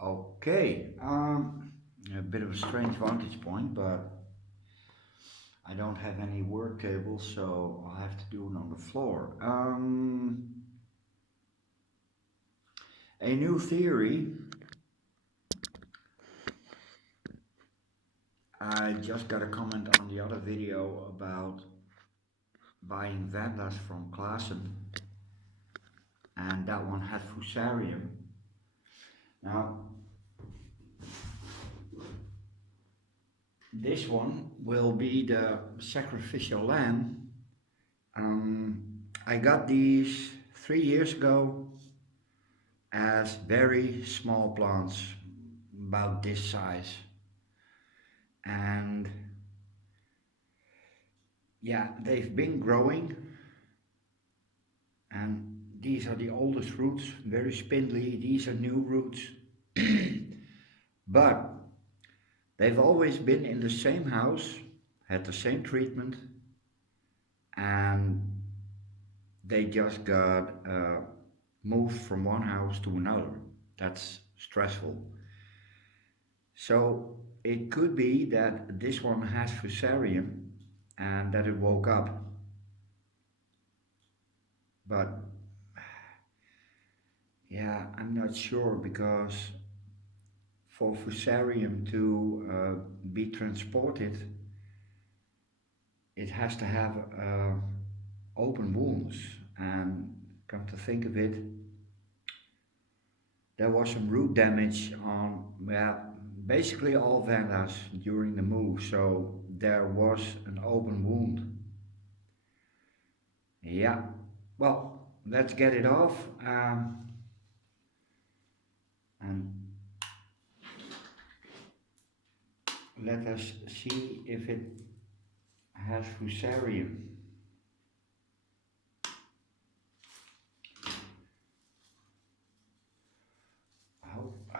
Okay, a bit of a strange vantage point, but I don't have any work table, so I'll have to do it on the floor. A new theory. I just got a comment on the other video about buying Vandas from Klaassen, and that one had Fusarium. Now, this one will be the sacrificial lamb. I got these 3 years ago as very small plants, about this size. And yeah, they've been growing, and these are the oldest roots, very spindly. These are new roots. But they've always been in the same house, had the same treatment, and they just got moved from one house to another. That's stressful. So it could be that this one has Fusarium and that it woke up. But yeah, I'm not sure, because for Fusarium to be transported, it has to have open wounds. And come to think of it, there was some root damage on, well, basically all Vandas during the move, so there was an open wound. Yeah, well, let's get it off, and let us see if it has Fusarium. Oh, I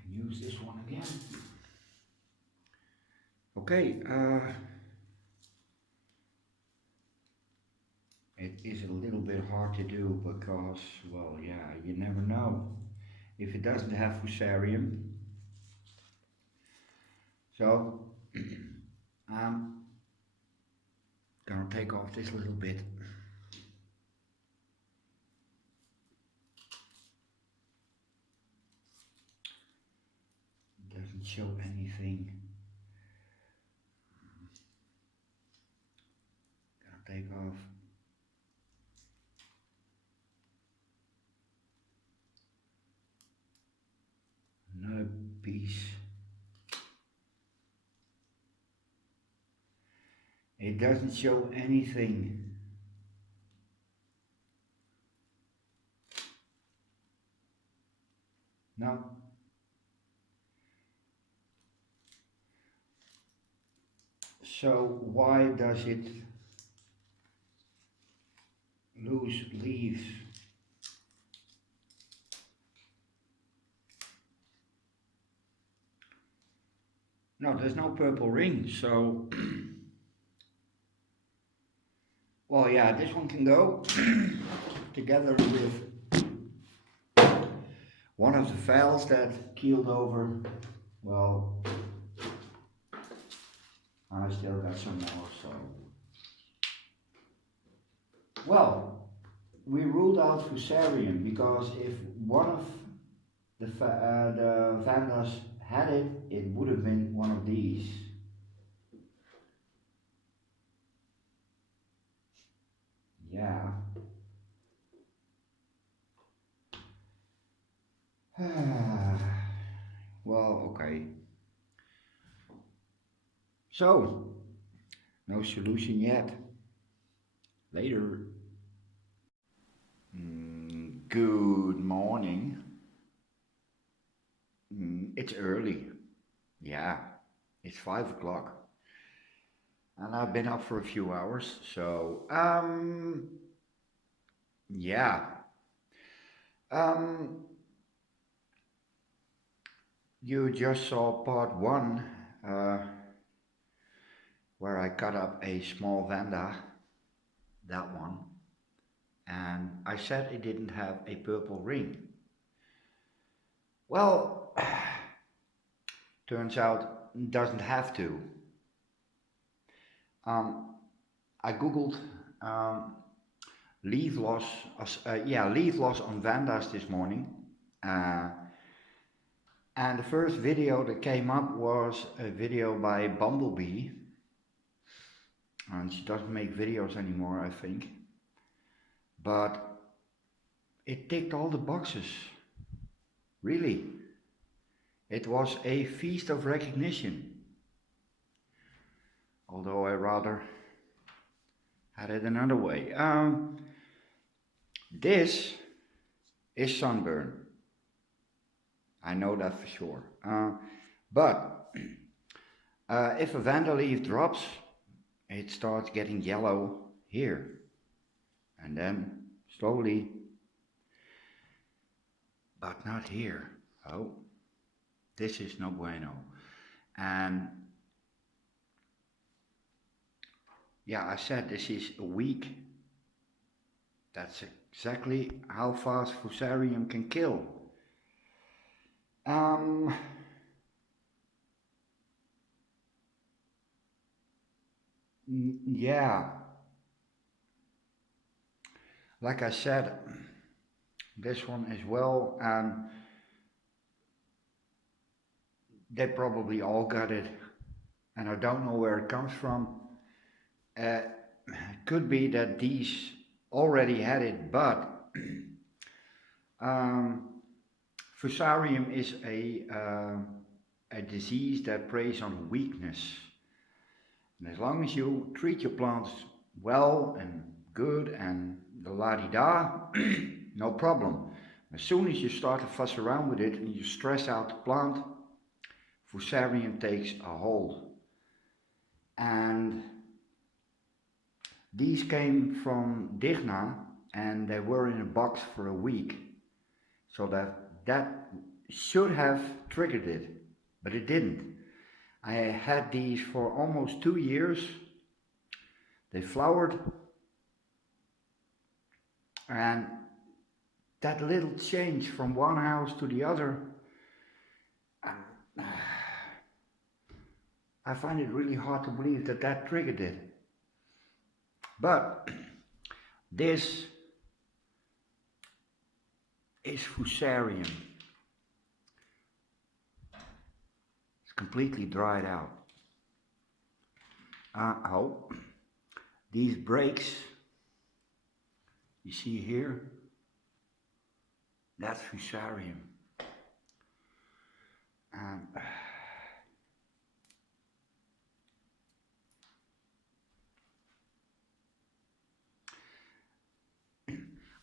can use this one again. Okay, it is a little bit hard to do because, well, yeah, you never know if it doesn't have Fusarium. So, I'm gonna take off this little bit. It doesn't show anything. Gonna take off. Another piece. It doesn't show anything. No. So why does it lose leaves? No, there's no purple ring, so well, yeah, this one can go together with one of the valves that keeled over. Well, I still got some more, so. Well, we ruled out Fusarium because if one of the Vandas had it, it would have been one of these. Yeah. Well, okay. So, no solution yet. Later. Good morning. It's early. Yeah, it's 5 o'clock. And I've been up for a few hours, so, yeah. Um, you just saw part one, uh, where I cut up a small Vanda, that one. and I said it didn't have a purple ring. Well, turns out it doesn't have to. Um, I googled leaf loss, leaf loss on Vandas this morning, uh, and the first video that came up was a video by Bumblebee, and she doesn't make videos anymore, I think, but it ticked all the boxes. Really, it was a feast of recognition. Although I rather had it another way. This is sunburn. I know that for sure. But if a Vanda leaf drops, it starts getting yellow here. And then slowly, but not here. Oh, this is no bueno. And yeah, I said this is a week. That's exactly how fast Fusarium can kill. Yeah, like I said, this one as well, and they probably all got it, and I don't know where it comes from. It could be that these already had it, but Fusarium is a disease that preys on weakness. And as long as you treat your plants well and good and the la-di-da, no problem. As soon as you start to fuss around with it and you stress out the plant, Fusarium takes a hold. And these came from Digna and they were in a box for a week. So that should have triggered it, but it didn't. I had these for almost 2 years. They flowered, and that little change from one house to the other, I find it really hard to believe that that triggered it. But this is Fusarium. It's completely dried out. These breaks you see here, that's Fusarium.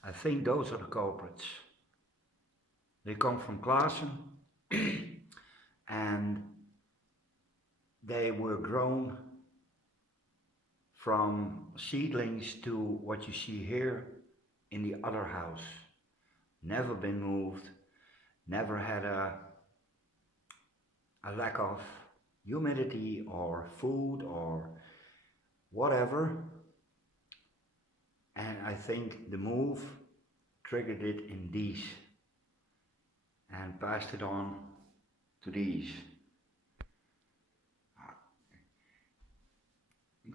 I think those are the culprits. They come from Klaassen and they were grown from seedlings to what you see here in the other house. Never been moved, never had a lack of humidity or food or whatever. And I think the move triggered it in these and passed it on to these.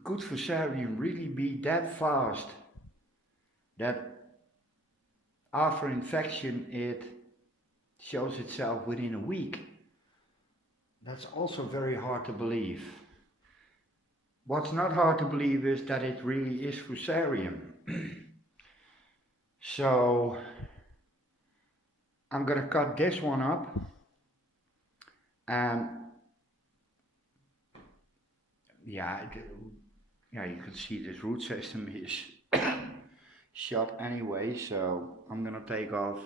Could Fusarium really be that fast that after infection it shows itself within a week? That's also very hard to believe. What's not hard to believe is that it really is Fusarium. So I'm gonna cut this one up, and you can see this root system is shot anyway, so I'm gonna take off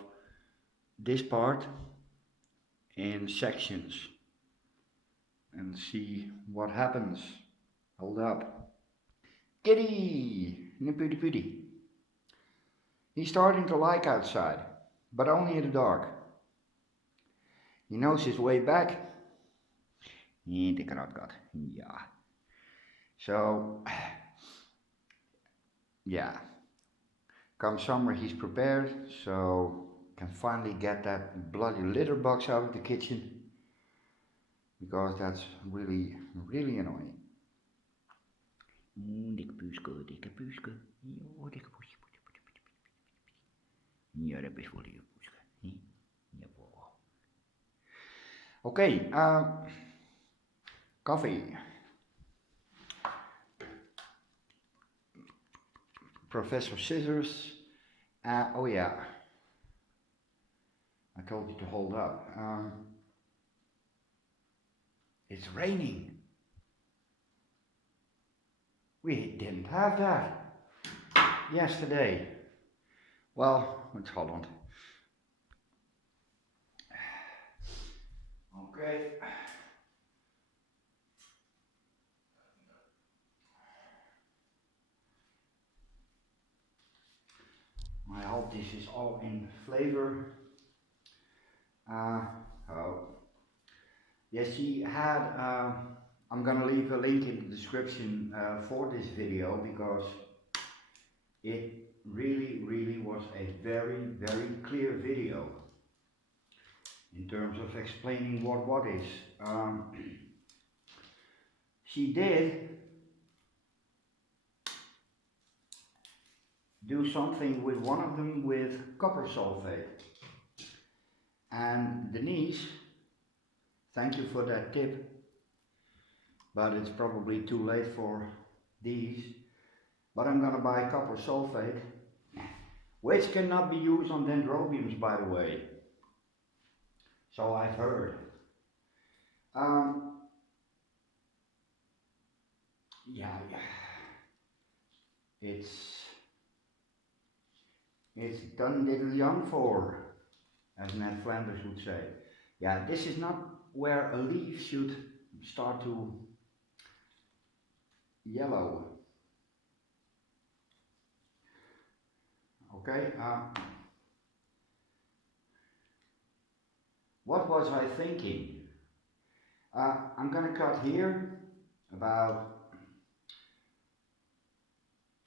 this part in sections and see what happens. Hold up. Kitty! Nippity-pitty. He's starting to like outside, but only in the dark. He knows his way back. Inte karatkat. Yeah. So, yeah. Come summer, he's prepared, so can finally get that bloody litter box out of the kitchen, because that's really, really annoying. Dikke puske, dikke puske. Ja, dikke puske. Ja, dat is wel dikke puske. Ja, okay, coffee. Professor Scissors. Oh yeah, I told you to hold up. It's raining. We didn't have that yesterday. Well, it's Holland. Okay. I hope this is all in flavor. Oh. Yes, she had, I'm gonna leave a link in the description for this video, because it really was a very clear video in terms of explaining what is. She did do something with one of them with copper sulfate. And Denise, thank you for that tip, but it's probably too late for these. But I'm gonna buy copper sulfate, which cannot be used on dendrobiums, by the way. So I've heard. Yeah, it's done little young for, as Ned Flanders would say. Yeah, this is not where a leaf should start to yellow. Okay, what was I thinking? I'm gonna cut here about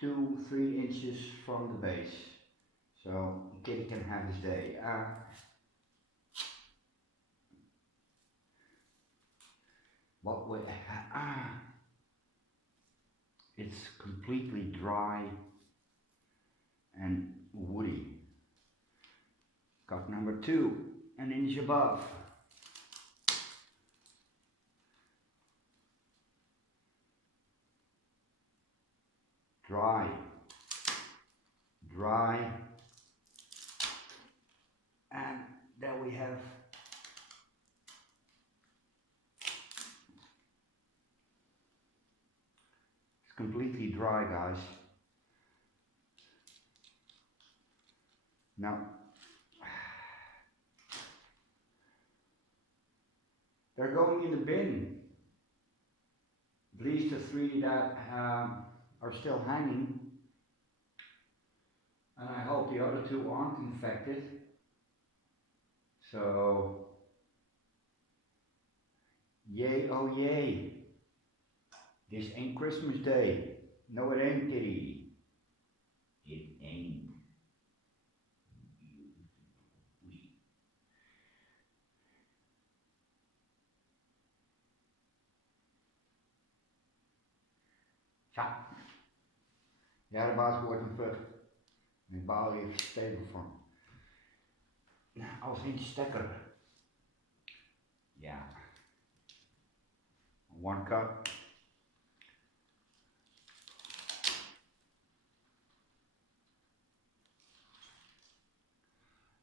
2-3 inches from the base, so Kitty can have his day. What would it's completely dry and woody. Cut number 2, an inch above. Dry, dry, and there we have it's completely dry, guys. Now they're going in the bin. At least the 3 that are still hanging, and I hope the other 2 aren't infected. So, yay, oh yay, this ain't Christmas Day. No, it ain't, Kitty. It ain't. Tja, ja, de baas wordt een put. En ik baal hier stevig van. Als een stekker. Ja. 1 cup.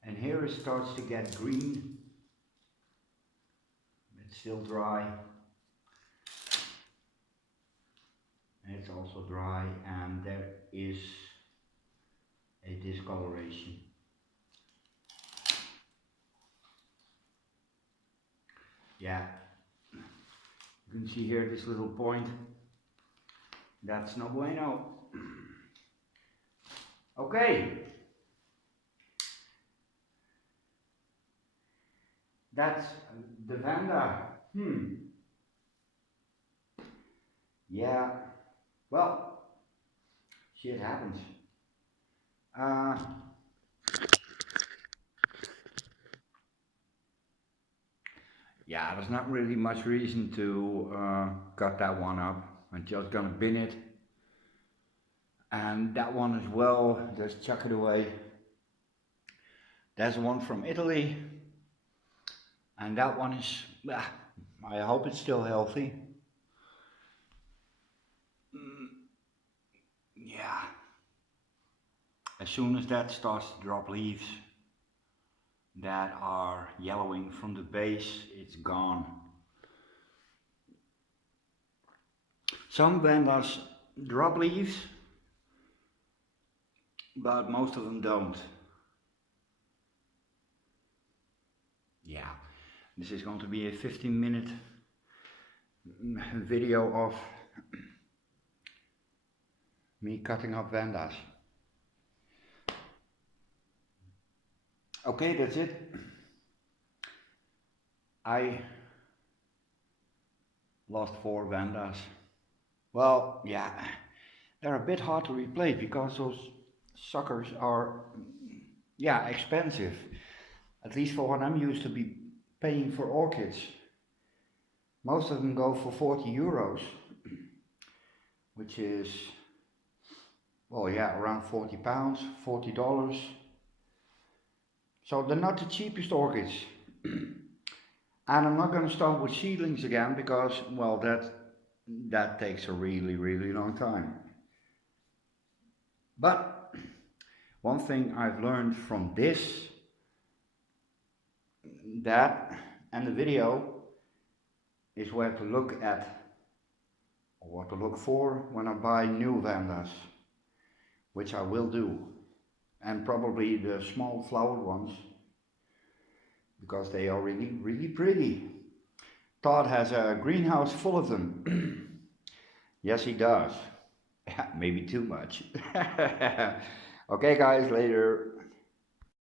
And here it starts to get green. It's still dry. And it's also dry, and there is a discoloration. Yeah, you can see here this little point. That's no bueno. Okay. That's the Vanda. Yeah. Well, shit happens. Uh, yeah, there's not really much reason to cut that one up. I'm just gonna bin it. And that one as well, just chuck it away. There's one from Italy. And that one is, I hope it's still healthy. Yeah. As soon as that starts to drop leaves that are yellowing from the base, it's gone. Some Vandas drop leaves, but most of them don't. Yeah, this is going to be a 15-minute video of me cutting up Vandas. Okay, that's it. I lost 4 Vandas. Well, yeah, they're a bit hard to replace because those suckers are, yeah, expensive. At least for what I'm used to be paying for orchids. Most of them go for 40 euros, which is, well, yeah, around 40 pounds, $40. So they're not the cheapest orchids. And I'm not going to start with seedlings again because, well, that takes a really, really long time. But one thing I've learned from that, and the video is where to look at, or what to look for when I buy new Vandas, which I will do, and probably the small flowered ones, because they are really, really pretty. Todd has a greenhouse full of them. Yes, he does. Maybe too much. Okay, guys, later.